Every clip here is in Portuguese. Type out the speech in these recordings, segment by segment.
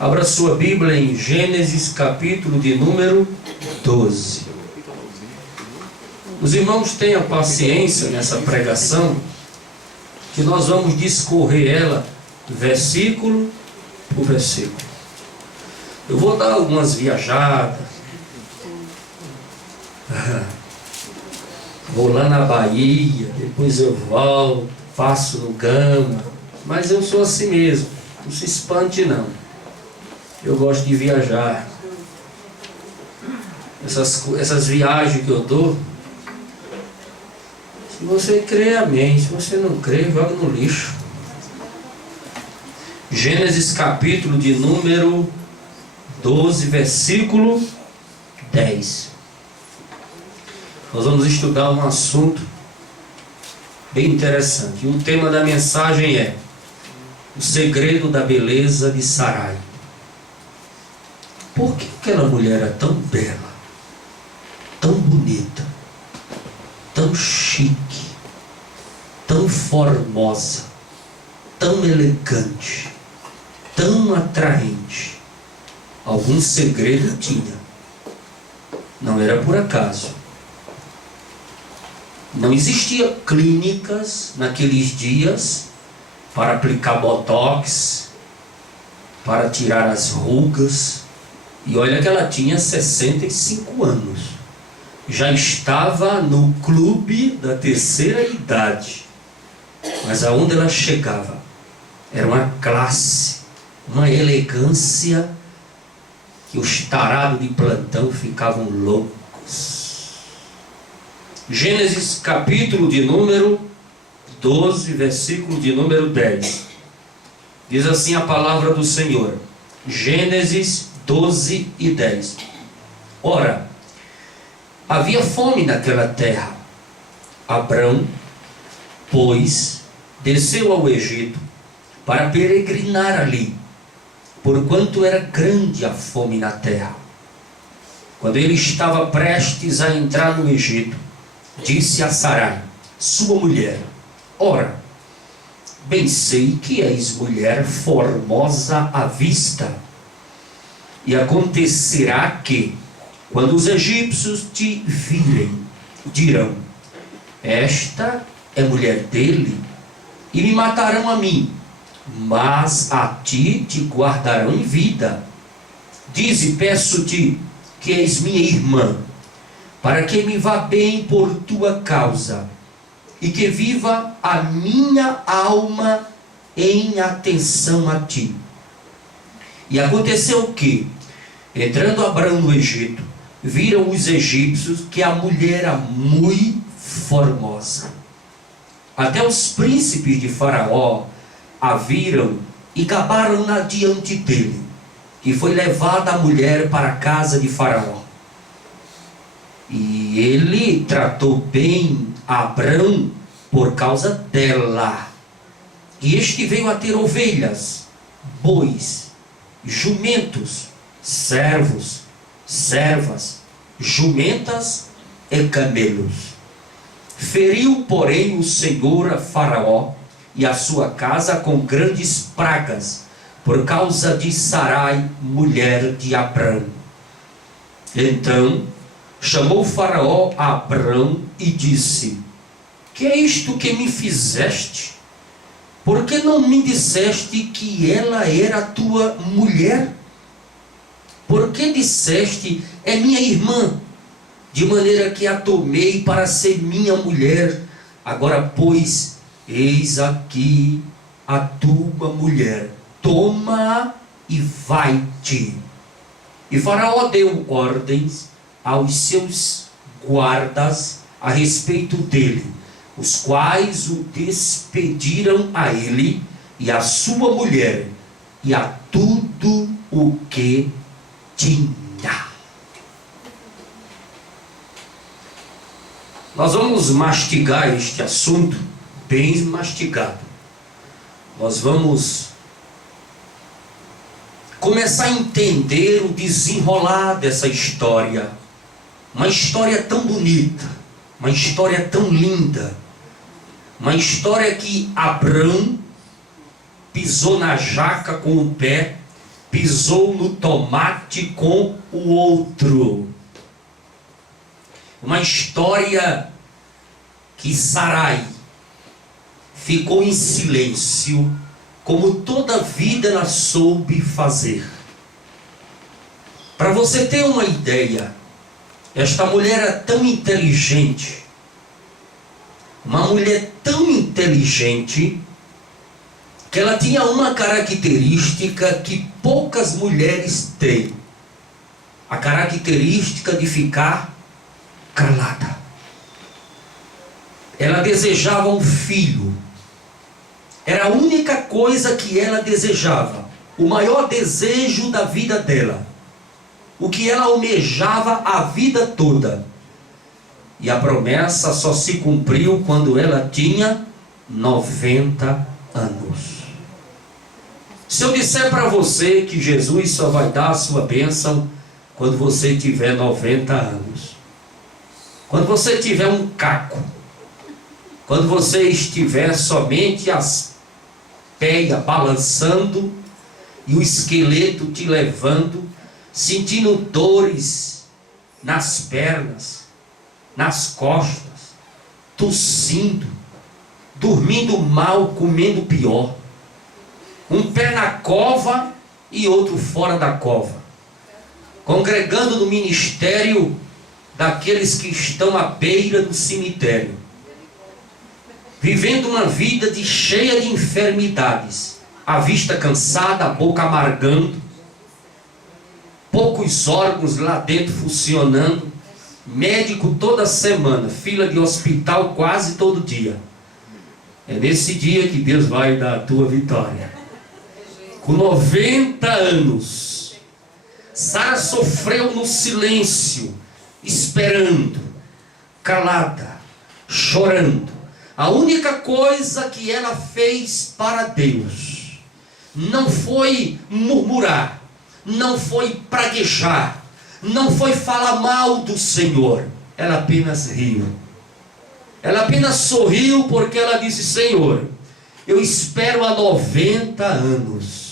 Abra sua Bíblia em Gênesis, capítulo de número 12. Os irmãos tenham paciência nessa pregação, que nós vamos discorrer ela versículo por versículo. Eu vou dar algumas viajadas. Vou lá na Bahia, depois eu volto, passo no Gama. Mas eu sou assim mesmo, não se espante não. Eu gosto de viajar. Essas viagens que eu dou, se você crê, amém. Se você não crê, joga no lixo. Gênesis capítulo de número 12, versículo 10. Nós vamos estudar um assunto bem interessante. E o tema da mensagem é o segredo da beleza de Sarai. Por que aquela mulher é tão bela, tão bonita, tão chique, tão formosa, tão elegante, tão atraente? Algum segredo tinha. Não era por acaso. Não existia clínicas naqueles dias para aplicar botox, para tirar as rugas. E olha que ela tinha 65 anos. Já estava no clube da terceira idade. Mas aonde ela chegava era uma classe, uma elegância, que os tarados de plantão ficavam loucos. Gênesis capítulo de número 12, versículo de número 10. Diz assim a palavra do Senhor. Gênesis 12 e 10. Ora, havia fome naquela terra. Abrão, pois, desceu ao Egito para peregrinar ali, porquanto era grande a fome na terra. Quando ele estava prestes a entrar no Egito, disse a Sarai, sua mulher: ora, bem sei que és mulher formosa à vista. E acontecerá que, quando os egípcios te virem, dirão: esta é mulher dele, e me matarão a mim, mas a ti te guardarão em vida. Dize, peço-te, que és minha irmã, para que me vá bem por tua causa, e que viva a minha alma em atenção a ti. E aconteceu que, entrando Abrão no Egito, viram os egípcios que a mulher era muito formosa. Até os príncipes de Faraó a viram e gabaram-na diante dele. E foi levada a mulher para a casa de Faraó. E ele tratou bem Abrão por causa dela. E este veio a ter ovelhas, bois, jumentos, servos, servas, jumentas e camelos. Feriu, porém, o Senhor a Faraó e a sua casa com grandes pragas, por causa de Sarai, mulher de Abrão. Então chamou Faraó a Abrão e disse: que é isto que me fizeste? Por que não me disseste que ela era tua mulher? Por que disseste, é minha irmã, de maneira que a tomei para ser minha mulher? Agora, pois, eis aqui a tua mulher, toma e vai-te. E Faraó deu ordens aos seus guardas a respeito dele, os quais o despediram a ele e a sua mulher e a tudo o que tinha. Nós vamos mastigar este assunto bem mastigado. Nós vamos começar a entender o desenrolar dessa história. Uma história tão bonita, uma história tão linda, uma história que Abrão pisou na jaca com o pé pisou no tomate com o outro. Uma história que Sarai ficou em silêncio, como toda a vida ela soube fazer. Para você ter uma ideia, esta mulher era tão inteligente, uma mulher tão inteligente, que ela tinha uma característica que poucas mulheres têm: a característica de ficar calada. Ela desejava um filho, era a única coisa que ela desejava, o maior desejo da vida dela, o que ela almejava a vida toda. E a promessa só se cumpriu quando ela tinha 90 anos. Se eu disser para você que Jesus só vai dar a sua bênção quando você tiver 90 anos, quando você tiver um caco, quando você estiver somente as peias balançando e o esqueleto te levando, sentindo dores nas pernas, nas costas, tossindo, dormindo mal, comendo pior, um pé na cova e outro fora da cova, congregando no ministério daqueles que estão à beira do cemitério, vivendo uma vida cheia de enfermidades, a vista cansada, a boca amargando, poucos órgãos lá dentro funcionando, médico toda semana, fila de hospital quase todo dia. É nesse dia que Deus vai dar a tua vitória. Com 90 anos, Sara sofreu no silêncio, esperando, calada, chorando. A única coisa que ela fez para Deus não foi murmurar, não foi praguejar, não foi falar mal do Senhor. Ela apenas riu. Ela apenas sorriu porque ela disse: Senhor, eu espero há 90 anos.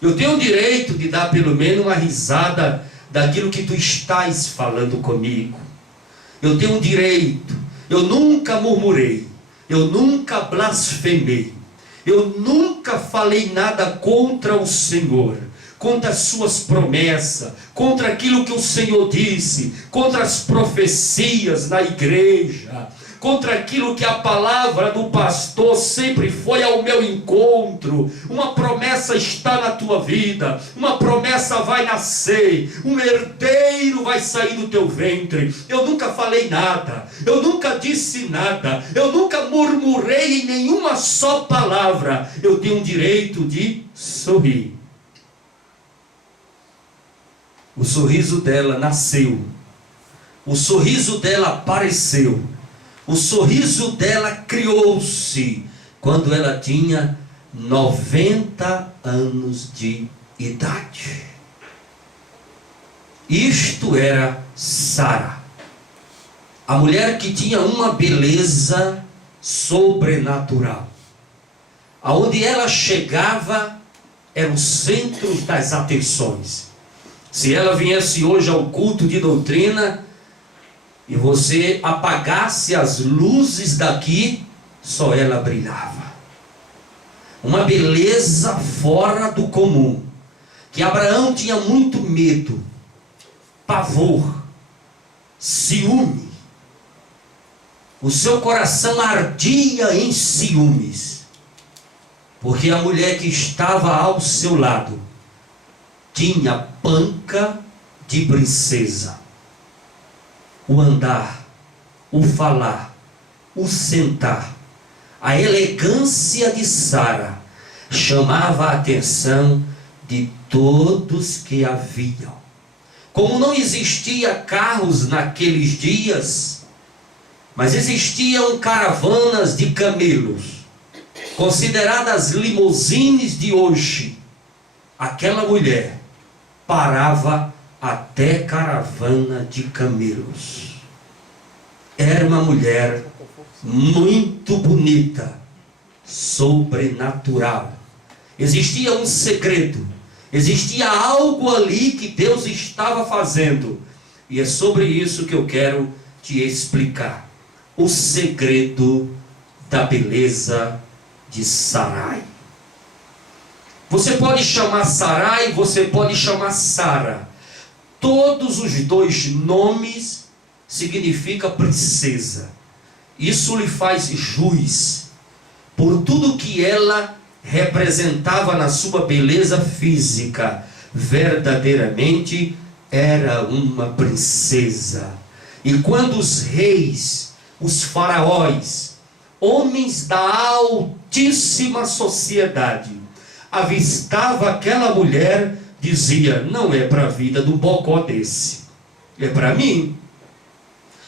Eu tenho o direito de dar pelo menos uma risada daquilo que tu estás falando comigo. Eu tenho o direito. Eu nunca murmurei. Eu nunca blasfemei. Eu nunca falei nada contra o Senhor, contra as suas promessas, contra aquilo que o Senhor disse, contra as profecias na igreja, contra aquilo que a palavra do pastor sempre foi ao meu encontro. Uma promessa está na tua vida, uma promessa vai nascer, um herdeiro vai sair do teu ventre. Eu nunca falei nada, eu nunca disse nada, eu nunca murmurei em nenhuma só palavra. Eu tenho o direito de sorrir. O sorriso dela nasceu, o sorriso dela apareceu, o sorriso dela criou-se quando ela tinha 90 anos de idade. Isto era Sara, a mulher que tinha uma beleza sobrenatural. Aonde ela chegava era o centro das atenções. Se ela viesse hoje ao culto de doutrina e você apagasse as luzes daqui, só ela brilhava. Uma beleza fora do comum, que Abraão tinha muito medo, pavor, ciúme. O seu coração ardia em ciúmes, porque a mulher que estava ao seu lado tinha panca de princesa. O andar, o falar, o sentar, a elegância de Sara chamava a atenção de todos que a viam. Como não existia carros naqueles dias, mas existiam caravanas de camelos, consideradas limousines de hoje, aquela mulher parava até caravana de camelos. Era uma mulher muito bonita, sobrenatural. Existia um segredo. Existia algo ali que Deus estava fazendo. E é sobre isso que eu quero te explicar. O segredo da beleza de Sarai. Você pode chamar Sarai, você pode chamar Sara. Todos os dois nomes significam princesa. Isso lhe faz jus por tudo que ela representava na sua beleza física. Verdadeiramente era uma princesa. E quando os reis, os faraós, homens da altíssima sociedade, avistava aquela mulher, dizia: não é para a vida do bocó desse, é para mim.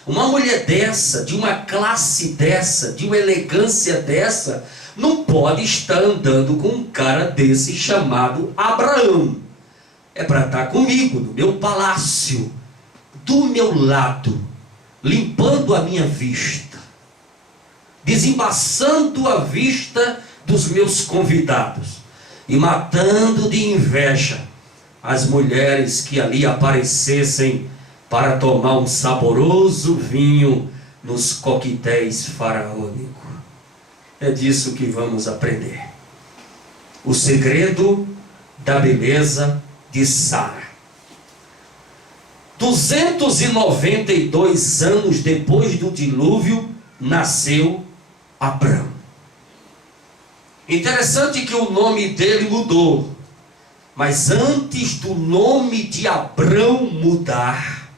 Uma mulher dessa, de uma classe dessa, de uma elegância dessa, não pode estar andando com um cara desse chamado Abraão. É para estar comigo, no meu palácio, do meu lado, limpando a minha vista, desembaçando a vista dos meus convidados e matando de inveja as mulheres que ali aparecessem para tomar um saboroso vinho nos coquetéis faraônicos. É disso que vamos aprender. O segredo da beleza de Sara. 292 anos depois do dilúvio, nasceu Abrão. Interessante que o nome dele mudou. Mas antes do nome de Abrão mudar,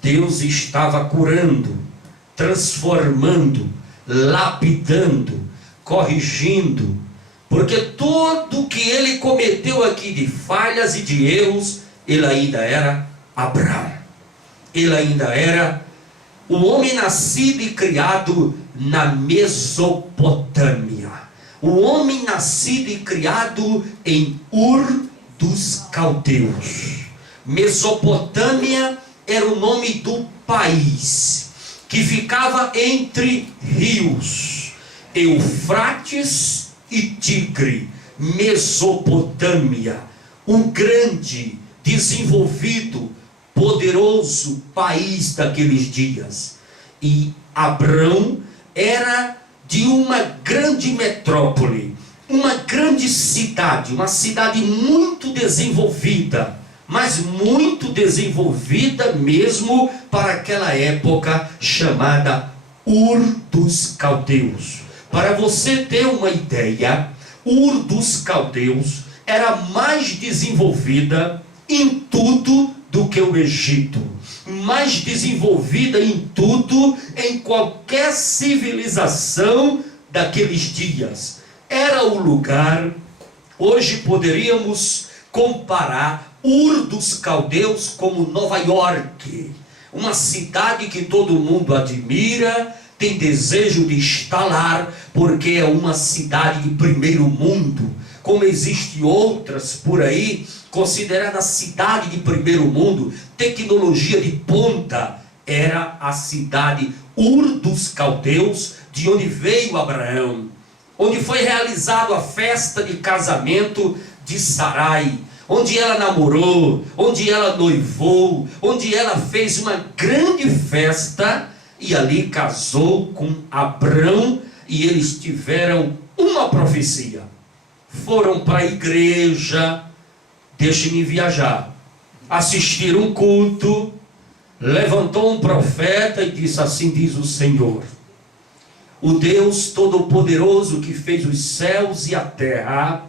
Deus estava curando, transformando, lapidando, corrigindo, porque tudo que ele cometeu aqui de falhas e de erros, ele ainda era Abrão. Ele ainda era o homem nascido e criado na Mesopotâmia. O homem nascido e criado em Ur dos Caldeus. Mesopotâmia era o nome do país que ficava entre rios Eufrates e Tigre. Mesopotâmia, um grande, desenvolvido, poderoso país daqueles dias. E Abrão era de uma grande metrópole, uma grande cidade, uma cidade muito desenvolvida, mas muito desenvolvida mesmo para aquela época, chamada Ur dos Caldeus. Para você ter uma ideia, Ur dos Caldeus era mais desenvolvida em tudo do que o Egito, mais desenvolvida em tudo, em qualquer civilização daqueles dias. Era o lugar, hoje poderíamos comparar Ur dos Caldeus como Nova York, uma cidade que todo mundo admira, tem desejo de estar lá, porque é uma cidade de primeiro mundo, como existem outras por aí, considerada cidade de primeiro mundo, tecnologia de ponta. Era a cidade Ur dos Caldeus, de onde veio Abraão, onde foi realizada a festa de casamento de Sarai, onde ela namorou, onde ela noivou, onde ela fez uma grande festa, e ali casou com Abrão, e eles tiveram uma profecia. Foram para a igreja, deixe-me viajar, assistir um culto, levantou um profeta e disse: assim diz o Senhor, o Deus Todo-Poderoso que fez os céus e a terra,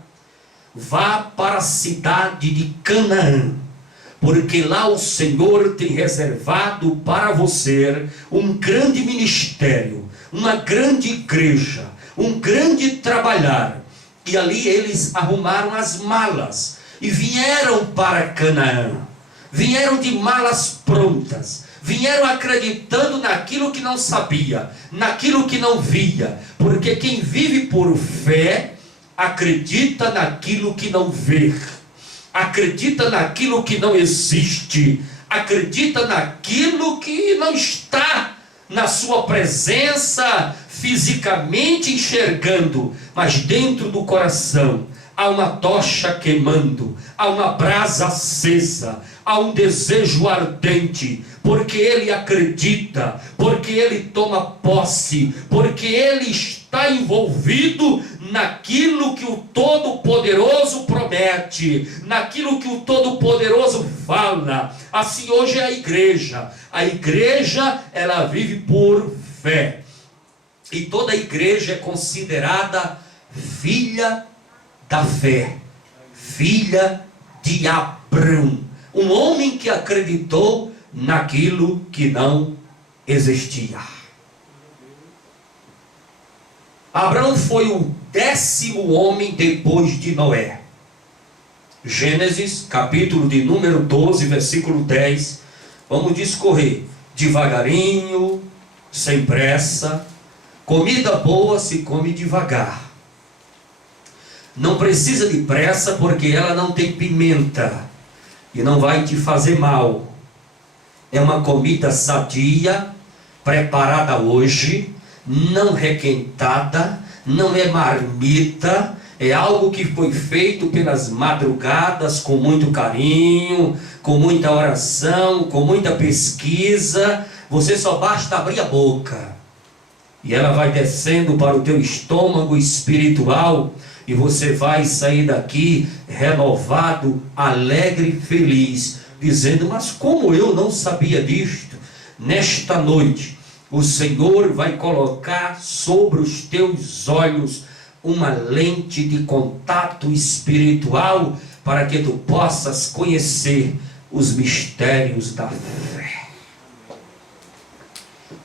vá para a cidade de Canaã, porque lá o Senhor tem reservado para você um grande ministério, uma grande igreja, um grande trabalhar. E ali eles arrumaram as malas e vieram para Canaã. Vieram de malas prontas, vieram acreditando naquilo que não sabia, naquilo que não via, porque quem vive por fé acredita naquilo que não vê, acredita naquilo que não existe, acredita naquilo que não está na sua presença fisicamente enxergando, mas dentro do coração há uma tocha queimando, há uma brasa acesa, há um desejo ardente, porque ele acredita, porque ele toma posse, porque ele está envolvido naquilo que o Todo-Poderoso promete, naquilo que o Todo-Poderoso fala. Assim hoje é a igreja. A igreja, ela vive por fé. E toda a igreja é considerada filha da fé, filha de Abrão, um homem que acreditou naquilo que não existia. Abrão foi o 10º homem depois de Noé. Gênesis, capítulo de número 12, versículo 10. Vamos discorrer devagarinho, sem pressa. Comida boa se come devagar. Não precisa de pressa, porque ela não tem pimenta e não vai te fazer mal. É uma comida sadia, preparada hoje, não requentada, não é marmita, é algo que foi feito pelas madrugadas, com muito carinho, com muita oração, com muita pesquisa. Você só basta abrir a boca e ela vai descendo para o teu estômago espiritual, e você vai sair daqui renovado, alegre, feliz, dizendo: mas como eu não sabia disto? Nesta noite o Senhor vai colocar sobre os teus olhos uma lente de contato espiritual, para que tu possas conhecer os mistérios da fé.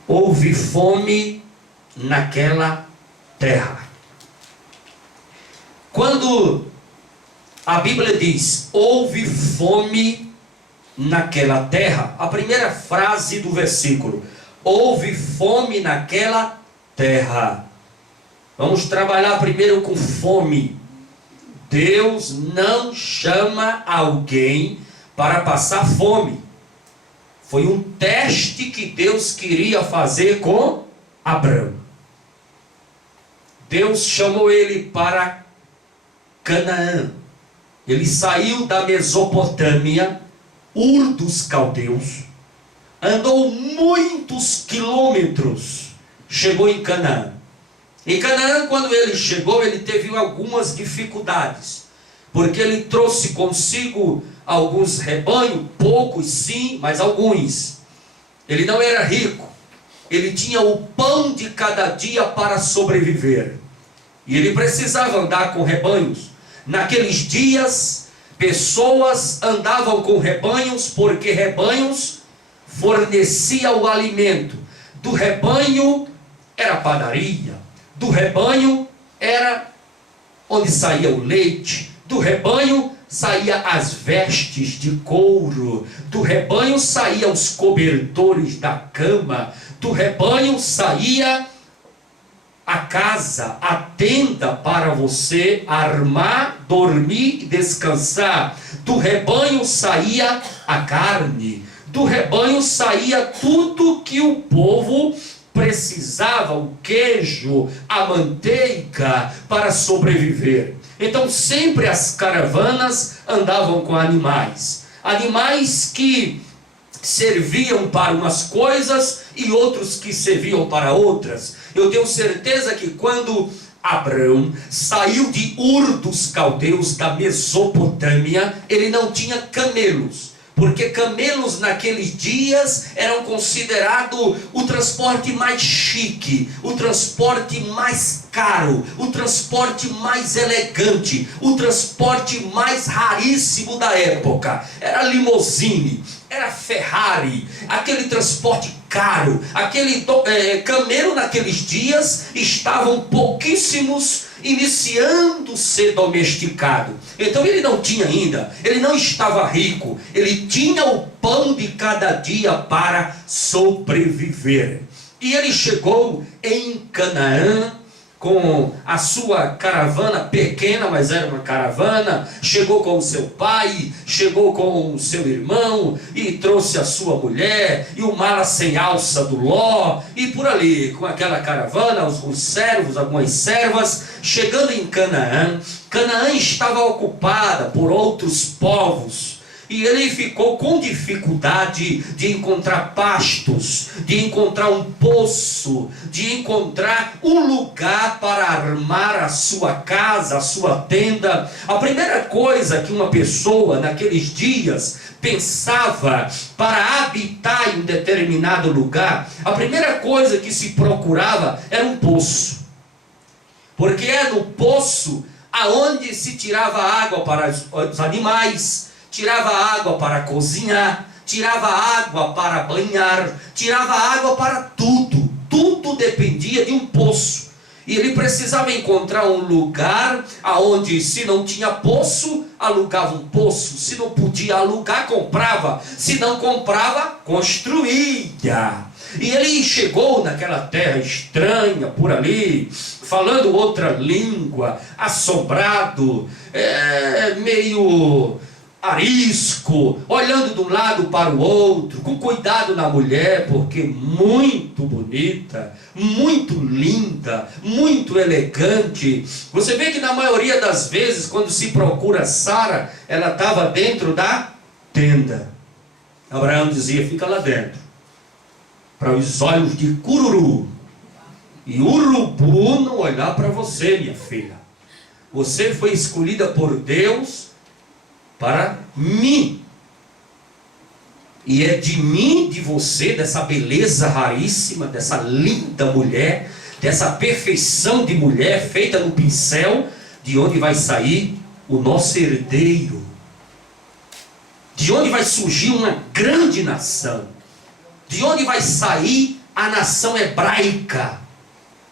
Houve fome naquela terra. Quando a Bíblia diz houve fome naquela terra, a primeira frase do versículo: houve fome naquela terra. Vamos trabalhar primeiro com fome. Deus não chama alguém para passar fome. Foi um teste que Deus queria fazer com Abrão. Deus chamou ele para Canaã. Ele saiu da Mesopotâmia, Ur dos Caldeus, andou muitos quilômetros, chegou em Canaã. Em Canaã, quando ele chegou, ele teve algumas dificuldades, porque ele trouxe consigo alguns rebanhos, poucos sim, mas alguns. Ele não era rico, ele tinha o pão de cada dia para sobreviver, e ele precisava andar com rebanhos. Naqueles dias, pessoas andavam com rebanhos, porque rebanhos forneciam o alimento. Do rebanho era a padaria, do rebanho era onde saía o leite, do rebanho saía as vestes de couro, do rebanho saía os cobertores da cama, do rebanho saía a casa, a tenda para você armar, dormir e descansar. Do rebanho saía a carne, do rebanho saía tudo que o povo precisava, o queijo, a manteiga, para sobreviver. Então sempre as caravanas andavam com animais, animais que serviam para umas coisas e outros que serviam para outras. Eu tenho certeza que quando Abrão saiu de Ur dos Caldeus, da Mesopotâmia, ele não tinha camelos, porque camelos naqueles dias eram considerados o transporte mais chique, o transporte mais caro, o transporte mais elegante, o transporte mais raríssimo da época. Era limousine, era Ferrari, aquele transporte caro, aquele camelo naqueles dias estavam pouquíssimos, iniciando a ser domesticado. Então ele não tinha ainda, ele não estava rico, ele tinha o pão de cada dia para sobreviver. E ele chegou em Canaã, com a sua caravana pequena, mas era uma caravana, chegou com o seu pai, chegou com o seu irmão, e trouxe a sua mulher, e o mala sem alça do Ló, e por ali, com aquela caravana, os servos, algumas servas, chegando em Canaã. Canaã estava ocupada por outros povos, e ele ficou com dificuldade de encontrar pastos, de encontrar um poço, de encontrar um lugar para armar a sua casa, a sua tenda. A primeira coisa que uma pessoa naqueles dias pensava para habitar em um determinado lugar, a primeira coisa que se procurava era um poço. Porque é no poço aonde se tirava água para os animais, tirava água para cozinhar, tirava água para banhar, tirava água para tudo. Tudo dependia de um poço. E ele precisava encontrar um lugar aonde, se não tinha poço, alugava um poço. Se não podia alugar, comprava. Se não comprava, construía. E ele chegou naquela terra estranha por ali, falando outra língua, assombrado, meio arisco, olhando de um lado para o outro, com cuidado na mulher, porque muito bonita, muito linda, muito elegante. Você vê que na maioria das vezes, quando se procura Sara, ela estava dentro da tenda. Abraão dizia: fica lá dentro, para os olhos de cururu e urubu não olhar para você, minha filha. Você foi escolhida por Deus para mim, e é de mim, de você, dessa beleza raríssima, dessa linda mulher, dessa perfeição de mulher feita no pincel, de onde vai sair o nosso herdeiro, de onde vai surgir uma grande nação, de onde vai sair a nação hebraica.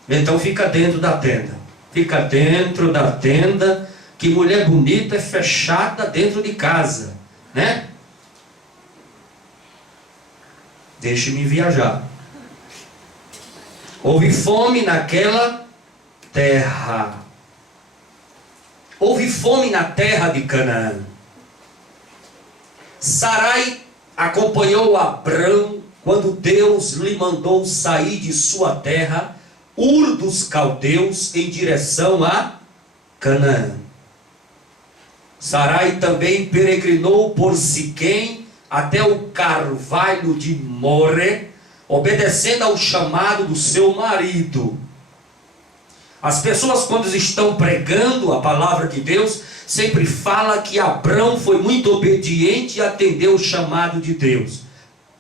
Então fica dentro da tenda, fica dentro da tenda. Que mulher bonita é fechada dentro de casa, né? Deixe-me viajar. Houve fome naquela terra. Houve fome na terra de Canaã. Sarai acompanhou Abrão quando Deus lhe mandou sair de sua terra, Ur dos Caldeus, em direção a Canaã. Sarai também peregrinou por Siquém até o carvalho de More, obedecendo ao chamado do seu marido. As pessoas, quando estão pregando a palavra de Deus, sempre falam que Abrão foi muito obediente e atendeu o chamado de Deus.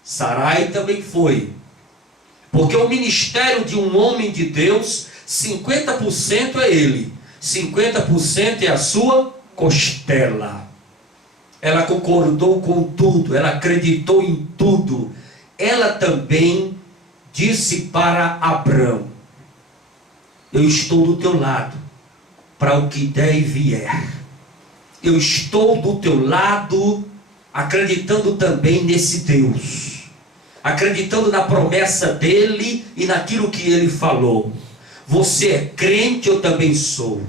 Sarai também foi. Porque o ministério de um homem de Deus, 50% é ele, 50% é a sua costela. Ela concordou com tudo, ela acreditou em tudo. Ela também disse para Abrão: eu estou do teu lado para o que der e vier. Eu estou do teu lado, acreditando também nesse Deus, acreditando na promessa dele e naquilo que ele falou. Você é crente, eu também sou.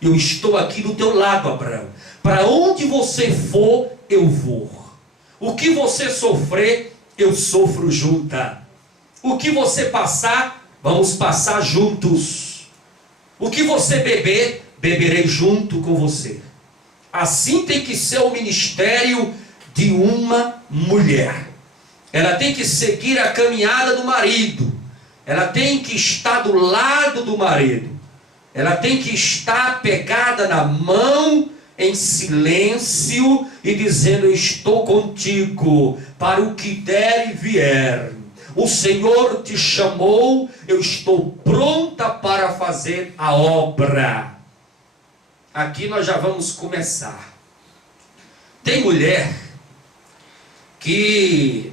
Eu estou aqui do teu lado, Abraão. Para onde você for, eu vou. O que você sofrer, eu sofro junta. O que você passar, vamos passar juntos. O que você beber, beberei junto com você. Assim tem que ser o ministério de uma mulher. Ela tem que seguir a caminhada do marido. Ela tem que estar do lado do marido. Ela tem que estar pegada na mão, em silêncio, e dizendo: eu estou contigo para o que der e vier. O Senhor te chamou, eu estou pronta para fazer a obra. Aqui nós já vamos começar. Tem mulher que,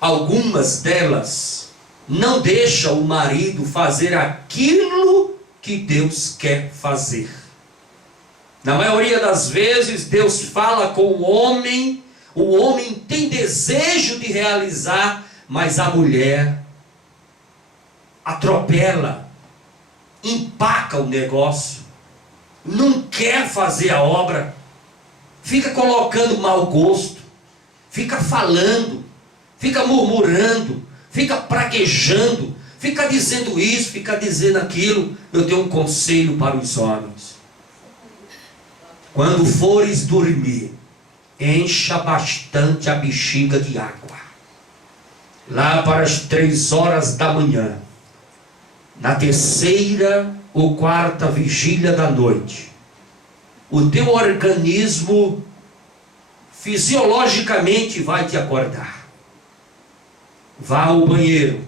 algumas delas, não deixam o marido fazer aquilo que Deus quer fazer. Na maioria das vezes, Deus fala com o homem tem desejo de realizar, mas a mulher atropela, empaca o negócio, não quer fazer a obra, fica colocando mau gosto, fica falando, fica murmurando, fica praguejando, fica dizendo isso, fica dizendo aquilo. Eu tenho um conselho para os homens: quando fores dormir, encha bastante a bexiga de água. Lá para as 3 horas da manhã, na 3ª ou 4ª vigília da noite, o teu organismo fisiologicamente vai te acordar. Vá ao banheiro,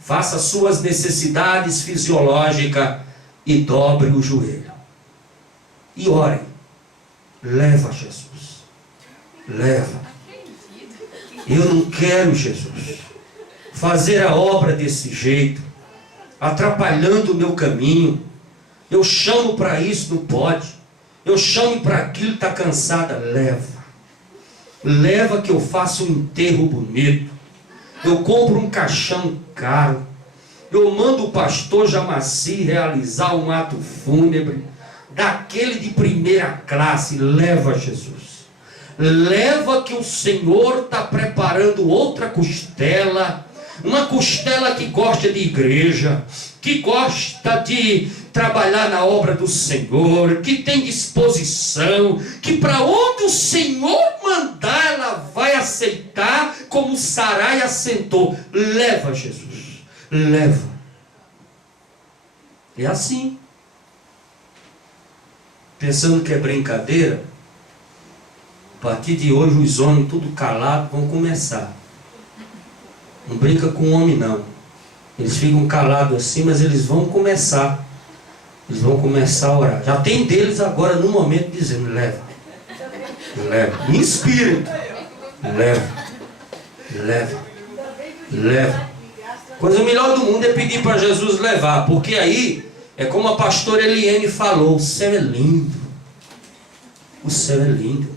faça suas necessidades fisiológicas e dobre o joelho. E ore. Leva, Jesus. Leva. Eu não quero, Jesus, fazer a obra desse jeito, atrapalhando o meu caminho. Eu chamo para isso, não pode. Eu chamo para aquilo, está cansada. Leva. Leva que eu faço um enterro bonito. Eu compro um caixão caro. Eu mando o pastor Jamaci realizar um ato fúnebre, daquele de primeira classe. Leva, Jesus. Leva que o Senhor está preparando outra costela. Uma costela que gosta de igreja, que gosta de trabalhar na obra do Senhor, que tem disposição, que para onde o Senhor mandar, ela vai aceitar, como Sarai assentou. Leva, Jesus, leva. É assim. Pensando que é brincadeira, a partir de hoje os homens tudo calados vão começar. Não brinca com homem não. Eles ficam calados assim, mas eles vão começar. Eles vão começar a orar. Já tem deles agora no momento dizendo: leva. Leva. Em espírito. Leva. Leva. Leva. Coisa melhor do mundo é pedir para Jesus levar. Porque aí, é como a pastora Eliane falou, o céu é lindo. O céu é lindo.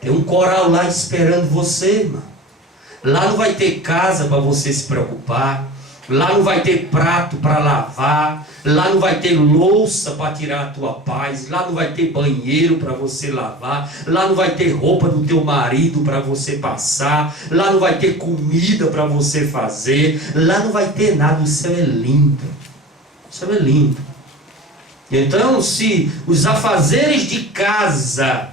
Tem um coral lá esperando você, irmão. Lá não vai ter casa para você se preocupar. Lá não vai ter prato para lavar. Lá não vai ter louça para tirar a tua paz. Lá não vai ter banheiro para você lavar. Lá não vai ter roupa do teu marido para você passar. Lá não vai ter comida para você fazer. Lá não vai ter nada. O céu é lindo. O céu é lindo. Então, se os afazeres de casa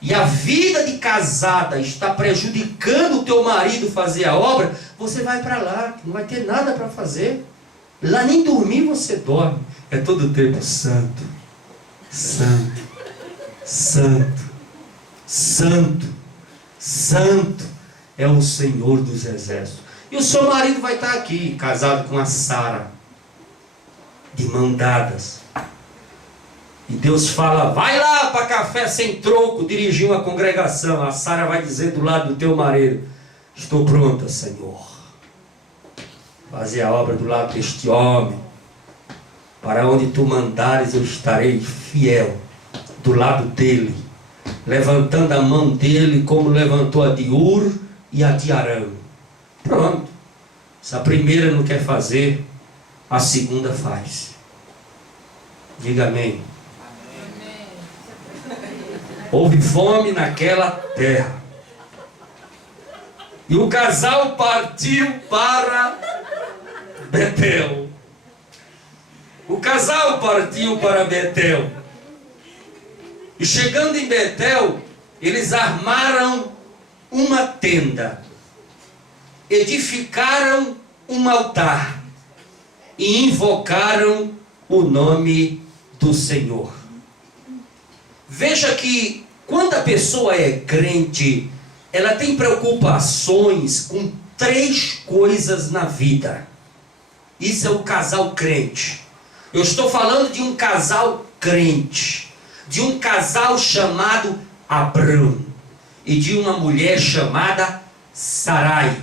e a vida de casada está prejudicando o teu marido fazer a obra, você vai para lá, que não vai ter nada para fazer. Lá nem dormir você dorme. É todo o tempo santo, santo, santo, santo, santo é o Senhor dos Exércitos. E o seu marido vai estar aqui, casado com a Sara, de mão dadas. E Deus fala: vai lá para café sem troco, dirigir uma congregação. A Sara vai dizer do lado do teu marido: estou pronta, Senhor. Fazer a obra do lado deste homem. Para onde tu mandares eu estarei fiel, do lado dele, levantando a mão dele como levantou a de Ur e a de Arão. Pronto. Se a primeira não quer fazer, a segunda faz. Diga amém. Houve fome naquela terra. E o casal partiu para Betel. O casal partiu para Betel. E chegando em Betel, eles armaram uma tenda. Edificaram um altar. E invocaram o nome do Senhor. Veja que quando a pessoa é crente, ela tem preocupações com 3 coisas na vida. Isso é o casal crente. Eu estou falando de um casal crente, de um casal chamado Abrão e de uma mulher chamada Sarai.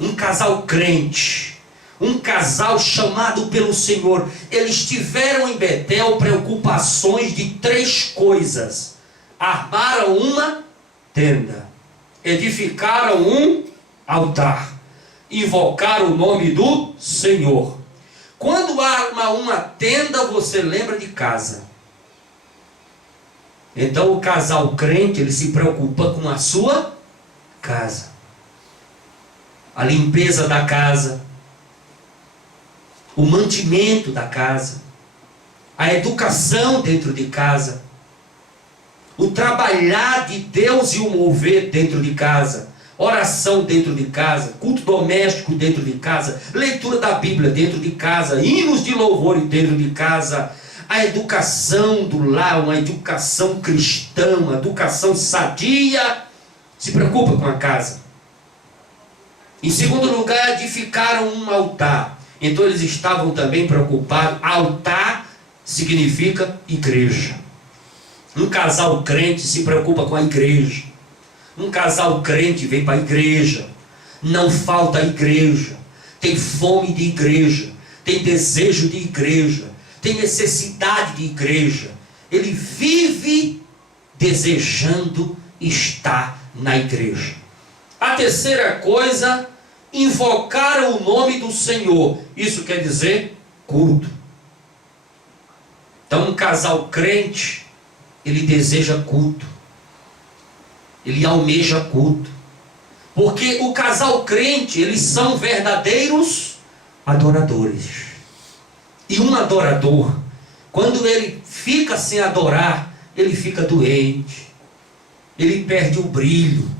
Um casal crente. Um casal chamado pelo Senhor. Eles tiveram em Betel preocupações de 3 coisas. Armaram uma tenda. Edificaram um altar. Invocaram o nome do Senhor. Quando arma uma tenda, você lembra de casa. Então o casal crente, ele se preocupa com a sua casa. A limpeza da casa. O mantimento da casa. A educação dentro de casa. O trabalhar de Deus e o mover dentro de casa. Oração dentro de casa, culto doméstico dentro de casa, leitura da Bíblia dentro de casa, hinos de louvor dentro de casa, a educação do lar, uma educação cristã, uma educação sadia, se preocupa com a casa. Em segundo lugar, edificaram um altar. Então eles estavam também preocupados. Altar significa igreja. Um casal crente se preocupa com a igreja. Um casal crente vem para a igreja, não falta igreja, tem fome de igreja, tem desejo de igreja, tem necessidade de igreja. Ele vive desejando estar na igreja. A terceira coisa, invocar o nome do Senhor. Isso quer dizer culto. Então um casal crente, ele deseja culto. Ele almeja culto. Porque o casal crente, eles são verdadeiros adoradores. E um adorador, quando ele fica sem adorar, ele fica doente. Ele perde o brilho.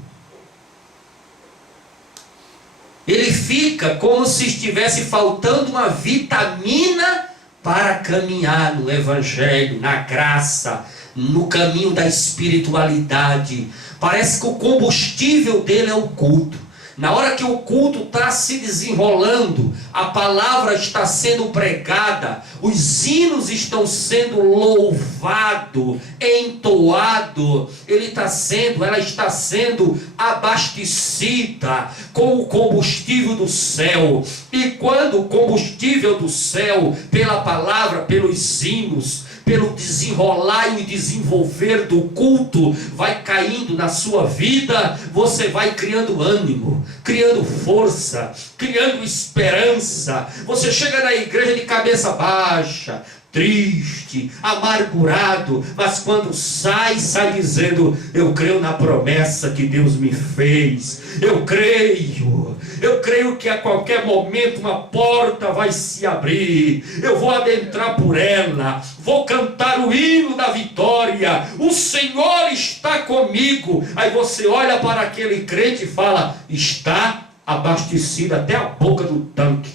Ele fica como se estivesse faltando uma vitamina para caminhar no evangelho, na graça, no caminho da espiritualidade. Parece que o combustível dele é o culto. Na hora que o culto está se desenrolando, a palavra está sendo pregada, os hinos estão sendo louvados, entoados, ela está sendo abastecida com o combustível do céu. E quando o combustível do céu, pela palavra, pelos hinos, pelo desenrolar e desenvolver do culto, vai caindo na sua vida, você vai criando ânimo, criando força, criando esperança. Você chega na igreja de cabeça baixa, triste, amargurado, mas quando sai dizendo: eu creio na promessa que Deus me fez, eu creio que a qualquer momento uma porta vai se abrir, eu vou adentrar por ela, vou cantar o hino da vitória, o Senhor está comigo. Aí você olha para aquele crente e fala: está abastecido até a boca do tanque,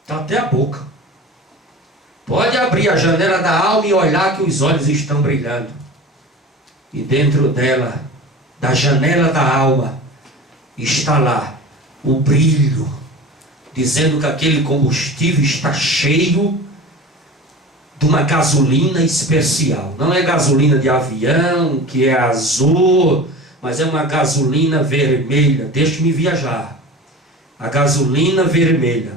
está até a boca. Pode abrir a janela da alma e olhar que os olhos estão brilhando. E dentro dela, da janela da alma, está lá o brilho, dizendo que aquele combustível está cheio de uma gasolina especial. Não é gasolina de avião, que é azul, mas é uma gasolina vermelha. Deixe-me viajar. A gasolina vermelha.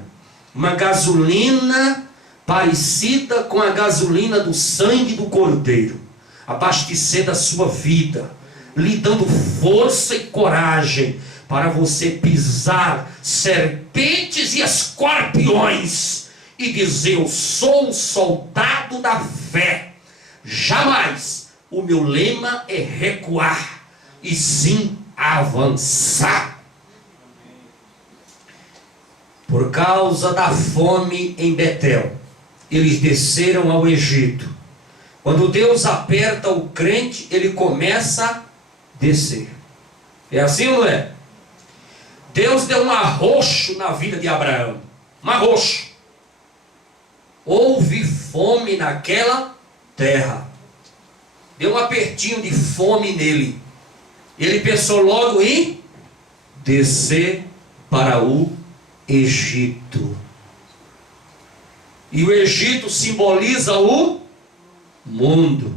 Uma gasolina parecida com a gasolina do sangue do Cordeiro, abastecer da sua vida, lhe dando força e coragem para você pisar serpentes e escorpiões e dizer: eu sou um soldado da fé, jamais o meu lema é recuar, e sim avançar. Por causa da fome em Betel, eles desceram ao Egito. Quando Deus aperta o crente, ele começa a descer. É assim ou não é? Deus deu um arroxo na vida de Abraão. Um arroxo. Houve fome naquela terra. Deu um apertinho de fome nele. Ele pensou logo em descer para o Egito. E o Egito simboliza o mundo.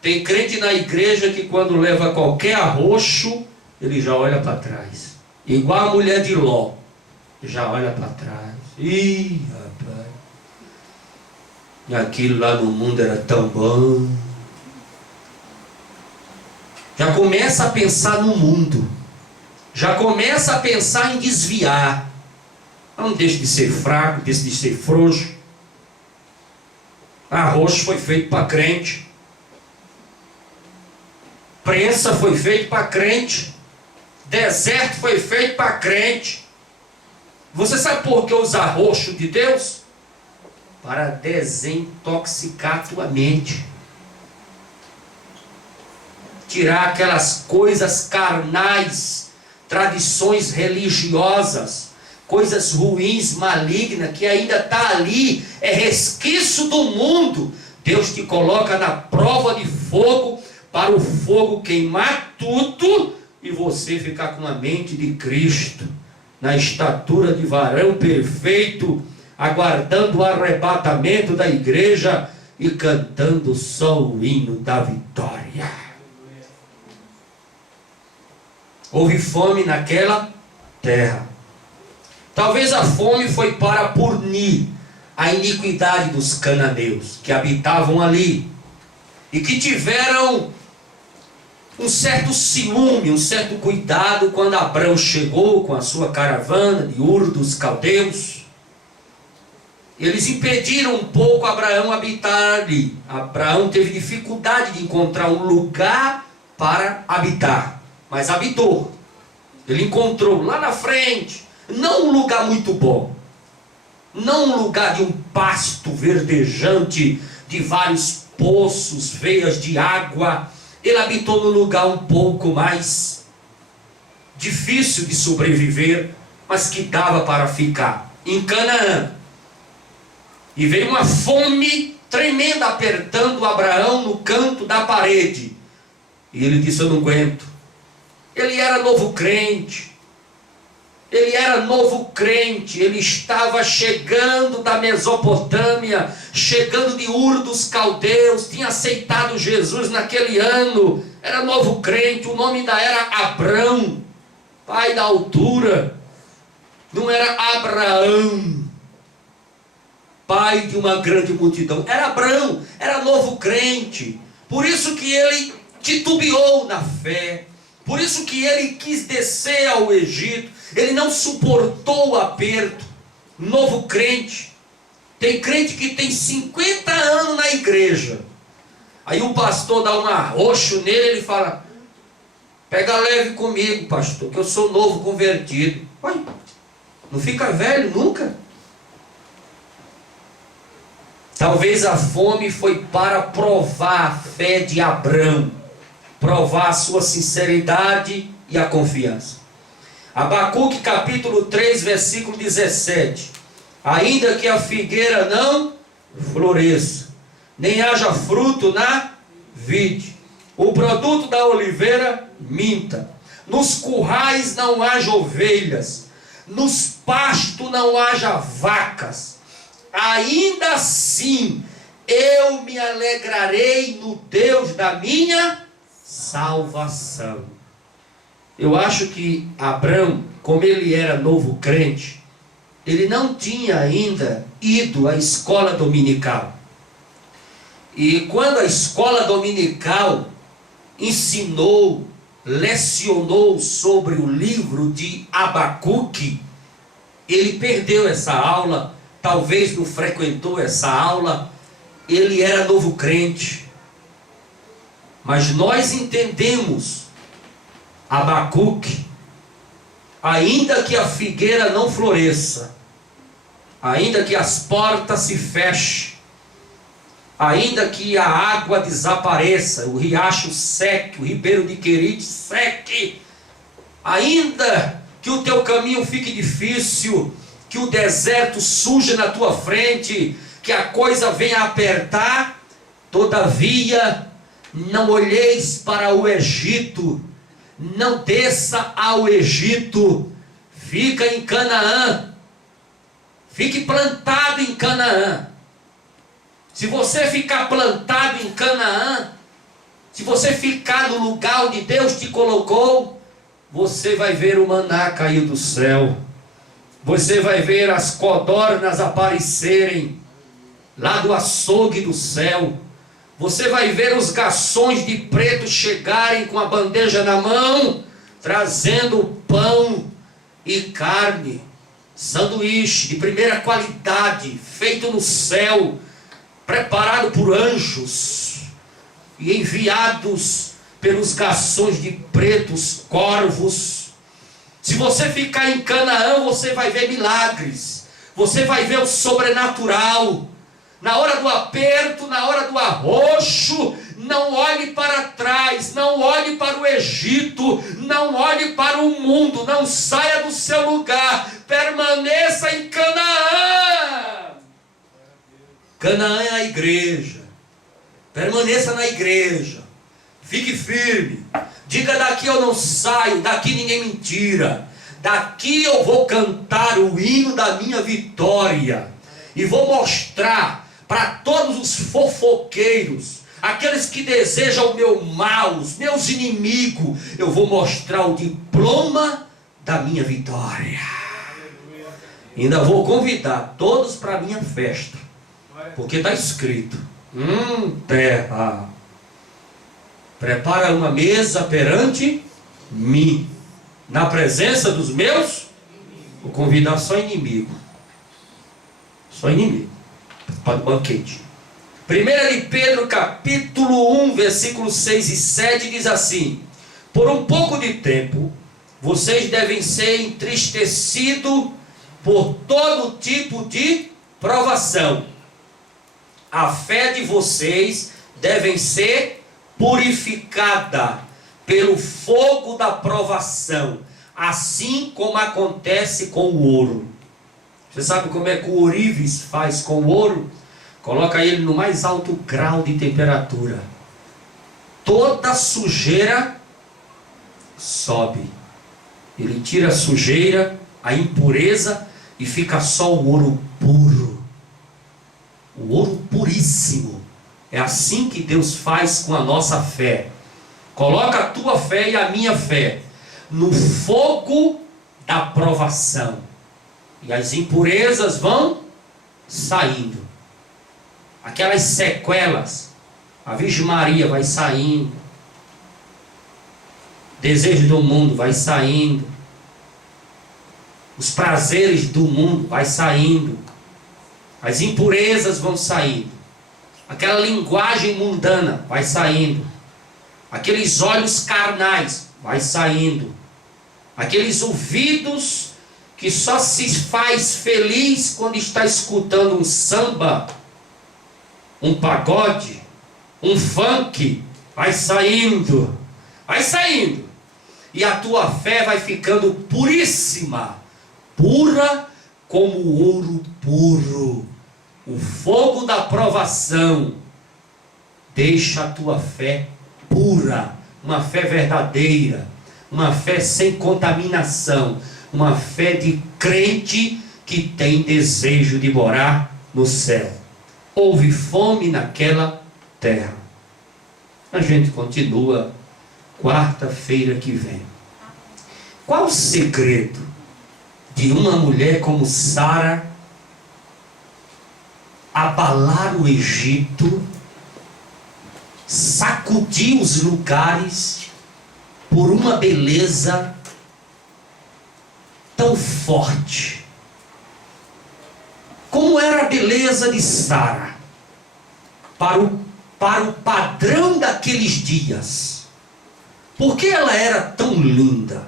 Tem crente na igreja que quando leva qualquer arroxo, ele já olha para trás. Igual a mulher de Ló. Já olha para trás. Ih, rapaz. Aquilo lá no mundo era tão bom. Já começa a pensar no mundo. Já começa a pensar em desviar. Não deixe de ser fraco, deixe de ser frouxo. Arroz foi feito para crente. Prensa foi feito para crente. Deserto foi feito para crente. Você sabe por que os arroxos de Deus? Para desintoxicar a tua mente. Tirar aquelas coisas carnais, tradições religiosas, coisas ruins, malignas, que ainda está ali, é resquício do mundo. Deus te coloca na prova de fogo, para o fogo queimar tudo, e você ficar com a mente de Cristo, na estatura de varão perfeito, aguardando o arrebatamento da igreja, e cantando só o hino da vitória. Houve fome naquela terra. Talvez a fome foi para punir a iniquidade dos cananeus que habitavam ali e que tiveram um certo ciúme, um certo cuidado quando Abrão chegou com a sua caravana de Ur dos Caldeus. Eles impediram um pouco Abraão habitar ali. Abraão teve dificuldade de encontrar um lugar para habitar, mas habitou. Ele encontrou lá na frente, não um lugar muito bom, não um lugar de um pasto verdejante, de vários poços, veias de água. Ele habitou num lugar um pouco mais difícil de sobreviver, mas que dava para ficar, em Canaã. E veio uma fome tremenda apertando Abraão no canto da parede. E ele disse: eu não aguento. Ele era novo crente. Ele era novo crente. Ele estava chegando da Mesopotâmia, chegando de Ur dos Caldeus, tinha aceitado Jesus naquele ano. Era novo crente. O nome ainda era Abrão, pai da altura. Não era Abraão, pai de uma grande multidão. Era Abrão, era novo crente. Por isso que ele titubeou na fé. Por isso que ele quis descer ao Egito. Ele não suportou o aperto. Novo crente. Tem crente que tem 50 anos na igreja. Aí o pastor dá um arroxo nele, ele fala: pega leve comigo, pastor, que eu sou novo convertido. Uai, não fica velho nunca? Talvez a fome foi para provar a fé de Abrão, provar a sua sinceridade e a confiança. Abacuque capítulo 3, versículo 17. Ainda que a figueira não floresça, nem haja fruto na vide, o produto da oliveira minta, nos currais não haja ovelhas, nos pastos não haja vacas, ainda assim eu me alegrarei no Deus da minha salvação. Eu acho que Abrão, como ele era novo crente, ele não tinha ainda ido à escola dominical. E quando a escola dominical ensinou, lecionou sobre o livro de Abacuque, ele perdeu essa aula, talvez não frequentou essa aula. Ele era novo crente. Mas nós entendemos Abacuque: ainda que a figueira não floresça, ainda que as portas se fechem, ainda que a água desapareça, o riacho seque, o ribeiro de Querite seque, ainda que o teu caminho fique difícil, que o deserto surja na tua frente, que a coisa venha apertar, todavia não olheis para o Egito, não desça ao Egito, fica em Canaã, fique plantado em Canaã. Se você ficar plantado em Canaã, se você ficar no lugar onde Deus te colocou, você vai ver o maná cair do céu, você vai ver as codornas aparecerem lá do açougue do céu, você vai ver os garçons de preto chegarem com a bandeja na mão, trazendo pão e carne. sanduíche de primeira qualidade, feito no céu, preparado por anjos e enviados pelos garçons de pretos, corvos. Se você ficar em Canaã, você vai ver milagres, você vai ver o sobrenatural. Na hora do aperto, na hora do arroxo, não olhe para trás, não olhe para o Egito, não olhe para o mundo, não saia do seu lugar, permaneça em Canaã. Canaã é a igreja, permaneça na igreja, fique firme, diga: daqui eu não saio, daqui ninguém me tira, daqui eu vou cantar o hino da minha vitória, e vou mostrar para todos os fofoqueiros, aqueles que desejam o meu mal, os meus inimigos, eu vou mostrar o diploma da minha vitória. Ainda vou convidar todos para a minha festa, porque está escrito: terra, prepara uma mesa perante mim, na presença dos meus. Vou convidar só inimigo, para o banquete. 1 de Pedro capítulo 1, versículos 6 e 7 diz assim: por um pouco de tempo vocês devem ser entristecidos por todo tipo de provação. A fé de vocês deve ser purificada pelo fogo da provação, assim como acontece com o ouro. Você sabe como é que o ourives faz com o ouro? Coloca ele no mais alto grau de temperatura. Toda sujeira sobe. Ele tira a sujeira, a impureza, e fica só o ouro puro. O ouro puríssimo. É assim que Deus faz com a nossa fé. Coloca a tua fé e a minha fé no fogo da provação, e as impurezas vão saindo. Aquelas sequelas, a Virgem Maria vai saindo, desejo do mundo vai saindo, os prazeres do mundo vai saindo, as impurezas vão saindo, aquela linguagem mundana vai saindo, aqueles olhos carnais vai saindo, aqueles ouvidos que só se faz feliz quando está escutando um samba, um pagode, um funk, vai saindo, e a tua fé vai ficando puríssima, pura como o ouro puro. O fogo da provação deixa a tua fé pura, uma fé verdadeira, uma fé sem contaminação, uma fé de crente que tem desejo de morar no céu. Houve fome naquela terra. A gente continua quarta-feira que vem. Qual o segredo de uma mulher como Sara abalar o Egito, sacudir os lugares por uma beleza tão forte? Como era a beleza de Sara para o padrão daqueles dias? Por que ela era tão linda?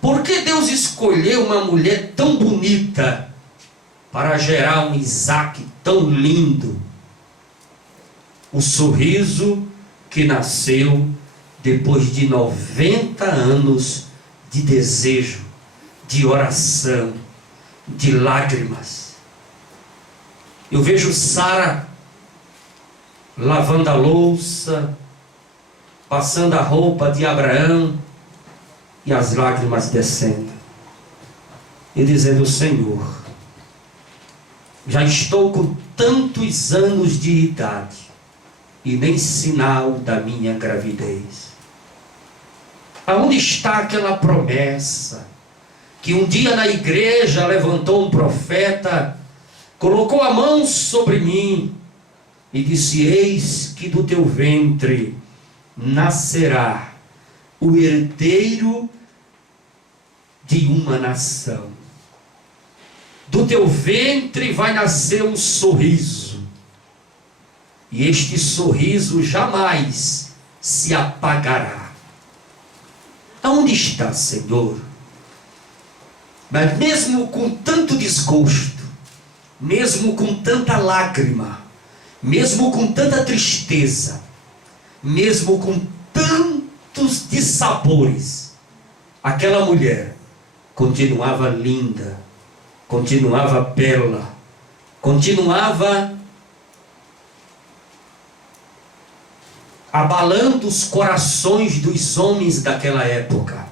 Por que Deus escolheu uma mulher tão bonita para gerar um Isaac tão lindo? O sorriso que nasceu depois de 90 anos de desejo, de oração, de lágrimas. Eu vejo Sara lavando a louça, passando a roupa de Abraão, e as lágrimas descendo, e dizendo: Senhor, já estou com tantos anos de idade, e nem sinal da minha gravidez. Aonde está aquela promessa, que um dia na igreja levantou um profeta, colocou a mão sobre mim, e disse: eis que do teu ventre nascerá o herdeiro de uma nação. do teu ventre vai nascer um sorriso, e este sorriso jamais se apagará. Aonde está, Senhor? Mas mesmo com tanto desgosto, mesmo com tanta lágrima, mesmo com tanta tristeza, mesmo com tantos dissabores, aquela mulher continuava linda, continuava bela, continuava abalando os corações dos homens daquela época.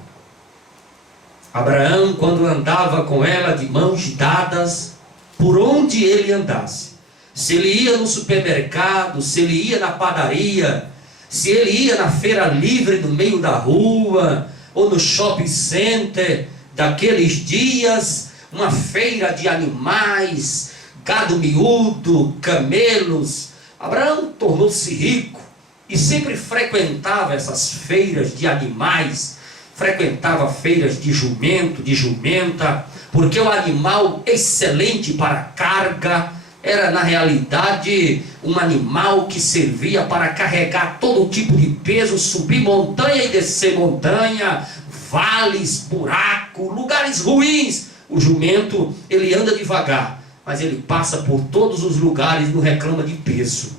Abraão, quando andava com ela de mãos dadas, por onde ele andasse, se ele ia no supermercado, se ele ia na padaria, se ele ia na feira livre no meio da rua, ou no shopping center daqueles dias, uma feira de animais, gado miúdo, camelos, Abraão tornou-se rico e sempre frequentava essas feiras de animais, frequentava feiras de jumento, de jumenta, porque o animal excelente para carga era na realidade um animal que servia para carregar todo tipo de peso, subir montanha e descer montanha, vales, buraco, lugares ruins. O jumento, ele anda devagar, mas ele passa por todos os lugares e não reclama de peso.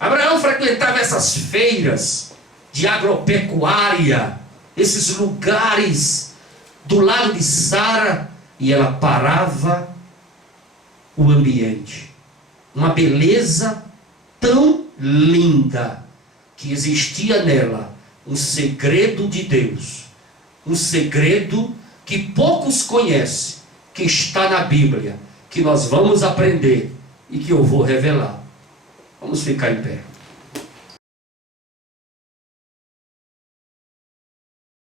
Abraão frequentava essas feiras de agropecuária, esses lugares do lado de Sara, e ela parava o ambiente. Uma beleza tão linda que existia nela um segredo de Deus, um segredo que poucos conhecem, que está na Bíblia, que nós vamos aprender e que eu vou revelar. Vamos ficar em pé.